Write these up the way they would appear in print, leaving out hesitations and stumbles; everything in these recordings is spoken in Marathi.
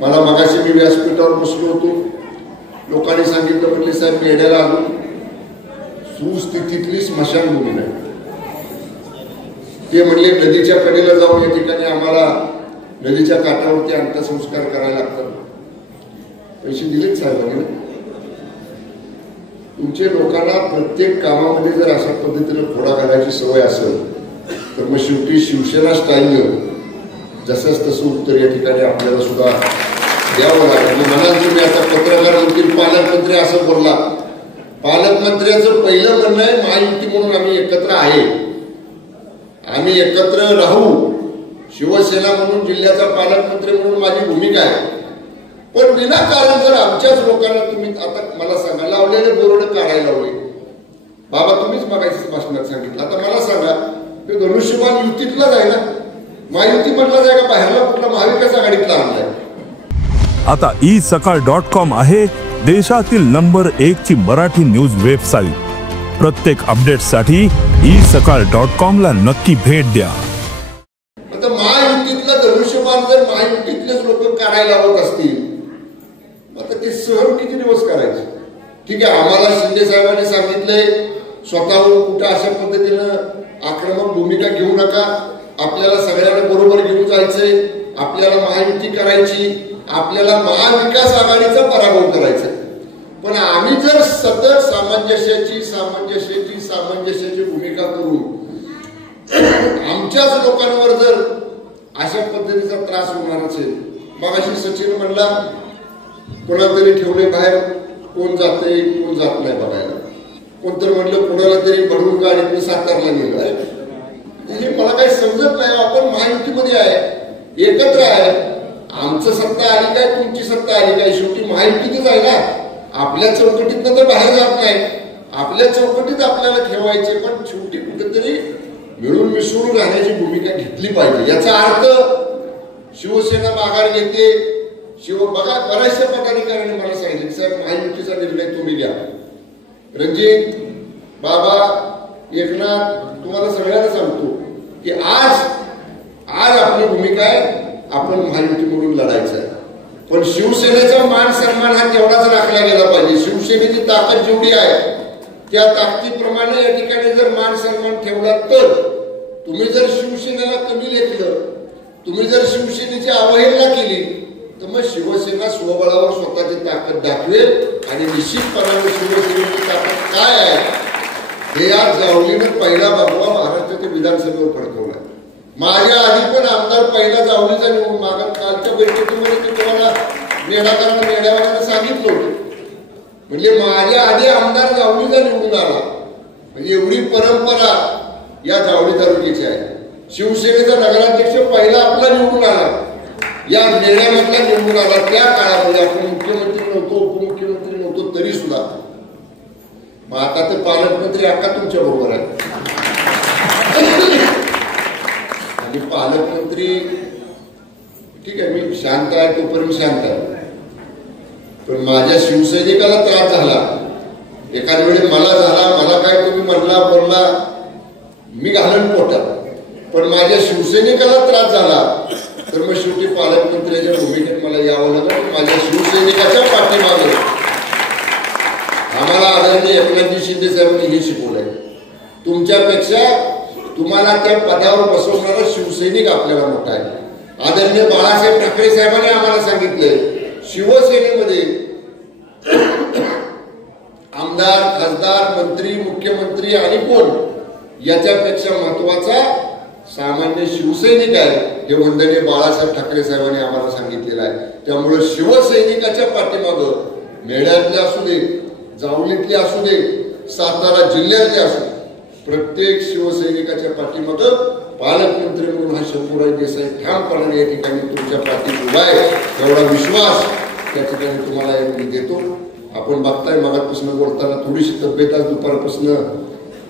मला मगाशी मी व्यासपीठावर बसलो होतो, लोकांनी सांगितलं, म्हटले साहेब मेढ्याला आलो, सुस्थितीतली स्मशानभूमी नाही. ते म्हणले नदीच्या कडेला जाऊन या ठिकाणी आम्हाला नदीच्या काठावरती अंत्यसंस्कार करायला लागतात. पैसे दिलेत साहेबांनी. तुमचे लोकांना प्रत्येक कामामध्ये जर अशा पद्धतीने घोडा घालायची सवय असेल तर मग शेवटी शिवसेना स्टाईल जसंच तसं उत्तर या ठिकाणी आपल्याला सुद्धा द्यावं लागेल. म्हणाल तुम्ही आता पत्रकार होतील पालकमंत्री असं बोलला. पालकमंत्र्याचं पहिलं म्हणणं आहे महायुती म्हणून आम्ही एकत्र आहे, आम्ही एकत्र राहू. शिवसेना म्हणून जिल्ह्याचा पालकमंत्री म्हणून माझी भूमिका आहे. पण विनाकारण जर आमच्याच लोकांना तुम्ही आता मला सांगा लावलेले बोर्ड काढायला लावले. बाबा तुम्हीच मगाशीच भाषणात सांगितलं. आता मला सांगा ते धनुष्यबाण युतीतलाच आहे ना, महायुती मधलाच आहे का बाहेरला कुठला महाविकास आघाडीतला आणलाय? आता isakal.com आहे देशातील नंबर 1 ची मराठी न्यूज वेबसाईट. प्रत्येक अपडेटसाठी isakal.com ला नक्की भेट द्या. आता महायुतीतला धनुष्यबाण जर महायुतीतलेच लोक काढायला लावत असतील आता ते सहन किती दिवस करायचे? ठीक आहे, आम्हाला शिंदे साहेबांनी सांगितलंय स्वतःहून कुठं अशा पद्धतीनं आक्रमक भूमिका घेऊ नका, आपल्याला सगळ्यांना बरोबर घेऊन जायचंय, आपल्याला महायुती करायची, आपल्याला महाविकास आघाडीचा पराभव करायचा. पण आम्ही जर सतत सामंजस्याची भूमिका करून आमच्याच लोकांवर जर अशा पद्धतीचा त्रास होणार असेल. मगाशी सचिन म्हणला कोणाला तरी ठेवले बाहेर, कोण जाते कोण जात नाही बघायला. कोणतरी म्हणलं कोणाला तरी भरून गाडीतून सातारला गेलं. हे मला काही समजत नाही. आपण महायुतीमध्ये आहे, एकत्र आहे. आमचं सत्ता आली काय तुमची सत्ता आली काय, शेवटी महायुतीतच आहे ना. आपल्या चौकटीतनं तर बाहेर जात नाही, आपल्या चौकटीत आपल्याला ठेवायचे. पण शेवटी कुठेतरी मिळून मिसळून राहण्याची भूमिका घेतली पाहिजे. याचा अर्थ शिवसेना माघार घेते. बघा बऱ्याचशा पदाधिकाऱ्यांनी मला सांगितलं साहेब महायुतीचा निर्णय तुम्ही घ्या. रणजित बाबा एकनाथ तुम्हाला सगळ्यांना सांगतो की आज आपली भूमिका आहे आपण महायुती म्हणून लढायचं आहे. पण शिवसेनेचा मान सन्मान हा तेवढाच राखला गेला पाहिजे. शिवसेनेची ताकद जेवढी आहे त्या ताकदीप्रमाणे या ठिकाणी जर मान सन्मान ठेवला तर तुम्ही जर शिवसेनेला कमी लेखलं, तुम्ही जर शिवसेनेची अवहेलना केली तर मग शिवसेना स्वबळावर स्वतःची ताकद दाखवेल आणि निश्चितपणाने शिवसेनेची ताकद काय आहे हे आज जावलीनं पहिला भगवा महाराष्ट्राच्या विधानसभेवर फडकवला. माझ्या आधी पण आमदार पहिला जावलीचा निवडून मागं कालच्या बैठकीमध्ये ते तुम्हाला मेढ्यावाल्यानं सांगितलं होतं. म्हणजे माझ्या आधी आमदार जावलीचा निवडून आला. म्हणजे एवढी परंपरा या जावली तालुक्याची आहे. शिवसेनेचा नगराध्यक्ष पहिला आपला निवडून आला, या मेढ्यामधला निवडून आला. त्या काळामध्ये आपण मुख्यमंत्री नव्हतो, उपमुख्यमंत्री नव्हतो तरी सुद्धा. मग आता ते पालकमंत्री अक्का तुमच्या बरोबर आहे. आणि पालकमंत्री ठीक आहे, मी शांत आहे तोपर्यंत शांत आहे. पण माझ्या शिवसैनिकाला त्रास झाला एखाद्या वेळी, मला झाला, मला काय तुम्ही म्हणला बोलला मी घालन पोटात. पण माझ्या शिवसैनिकाला त्रास झाला तर मग शेवटी पालकमंत्र्याच्या भूमिकेत मला यावं लागलं. माझ्या शिवसैनिकाच्या पाठीमागे आम्हाला आदरणीय एकनाथजी शिंदे साहेबांनी हे शिकवलंय. तुमच्यापेक्षा तुम्हाला त्या पदावर बसवणारा शिवसैनिक आपल्याला मोठा आहे. आदरणीय बाळासाहेब ठाकरे साहेबांनी आम्हाला सांगितलंय शिवसेनेमध्ये आमदार, खासदार, मंत्री, मुख्यमंत्री आणि कोण याच्यापेक्षा महत्वाचा सामान्य शिवसैनिक आहे हे वंदनीय बाळासाहेब ठाकरे साहेबांनी आम्हाला सांगितलेलं आहे. त्यामुळे शिवसैनिकाच्या पाठीमागं मेढ्यातले असू दे, जावलीतले असू दे, सातारा जिल्ह्यातले असू दे, प्रत्येक शिवसैनिकाच्या पाठीमागं पालकमंत्री म्हणून हा शंभूराज देसाई ठामपणाने या ठिकाणी तुमच्या पाठीत उभा आहे. एवढा विश्वास त्या ठिकाणी तुम्हाला मी देतो. आपण बघताय मगापासून बोलताना थोडीशी तब्येत आज दुपारपासून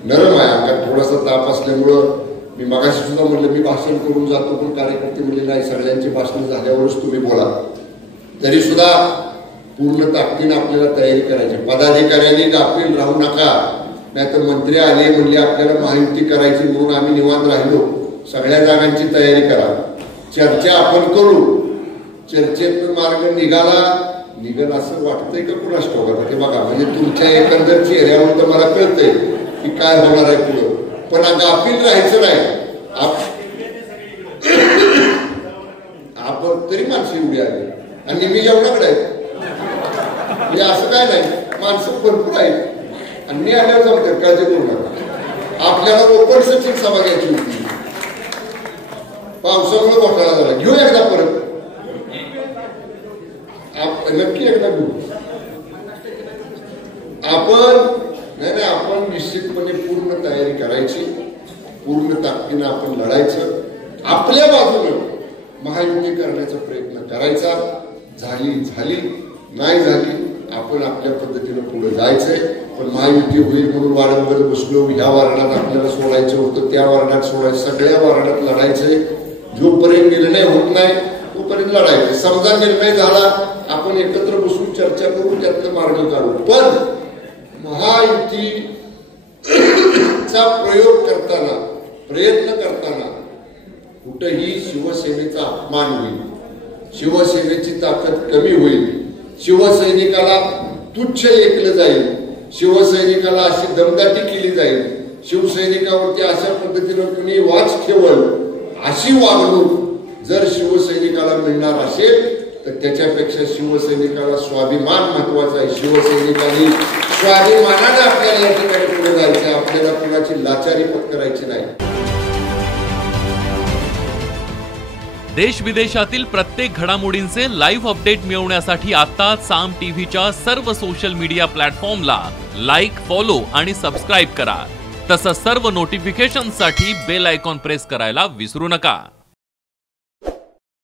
नरम आहे, अंगात थोडासा ताप असल्यामुळं मी मगाशी सुद्धा म्हणलं मी भाषण करून जातो, पण कार्यकर्ते म्हणले नाही सगळ्यांची भाषण झाल्यावरच तुम्ही बोला. तरी सुद्धा पूर्ण ताकदीने आपल्याला तयारी करायची. पदाधिकाऱ्यांनी गाफील राहू नका. नाहीतर मंत्री आले म्हणले आपल्याला महायुती करायची म्हणून आम्ही निवांत राहिलो. सगळ्या जागांची तयारी करा, चर्चा आपण करू. चर्चेत मार्ग निघाल असं वाटतंय का कुणास ठाऊक? ते बघा, म्हणजे तुमच्या एकंदर चेहऱ्यावर तर मला कळतंय की काय होणार आहे पुढं, पण गाफील राहायचं नाही. आपण तरी माणसं एवढी आली आणि मी जेवणाकडे आहेत, म्हणजे असं काय नाही, माणसं भरपूर आहेत आणि मी आल्यावर जमतात, काळजी करू नका. आपल्याला ओपन सचिन सभा घ्यायची होती, पावसामुळे घोटाळा झाला, घेऊ एकदा परत, नक्की एकदा घेऊ आपण. नाही, आपण निश्चितपणे पूर्ण तयारी करायची, पूर्ण ताकदीनं आपण लढायचं, आपल्या बाजूनं महायुती करण्याचा प्रयत्न करायचा. झाली नाही झाली, आपण आपल्या पद्धतीनं पुढे जायचंय. पण महायुती होईल म्हणून वारंवार बसलो, ह्या वार्डात आपल्याला सोडायचं होतं, त्या वार्डात सोडायचं, सगळ्या वार्डात लढायचंय. जोपर्यंत निर्णय होत नाही तोपर्यंत लढायचं. समजा निर्णय झाला, आपण एकत्र बसून चर्चा करू, त्यातलं मार्ग काढू. पण महायुतीचा प्रयत्न करताना कुठेही शिवसेनेचा अपमान होईल, शिवसेनेची ताकद कमी होईल, शिवसैनिकाला तुच्छ लेखलं जाईल, शिवसैनिकाला अशी दमदाटी केली जाईल, शिवसैनिकावरती अशा पद्धतीनं कुणी वाच ठेवल, अशी वागणूक जर शिवसैनिकाला मिळणार असेल तर त्याच्यापेक्षा शिवसैनिकाला स्वाभिमान महत्वाचा आहे. शिवसैनिकांनी स्वाभिमानाने आपल्याला या ठिकाणी पुढे जायचं, आपल्याला कुणाची लाचारी पत्करायची नाही. देश विदेशातील प्रत्येक घडामोडींचे लाईव्ह अपडेट मिळवण्यासाठी आता साम टीव्हीच्या सर्व सोशल मीडिया प्लॅटफॉर्मला लाईक, फॉलो आणि सबस्क्राईब करा. तसंच सर्व नोटिफिकेशनसाठी बेल आयकॉन प्रेस करायला विसरू नका.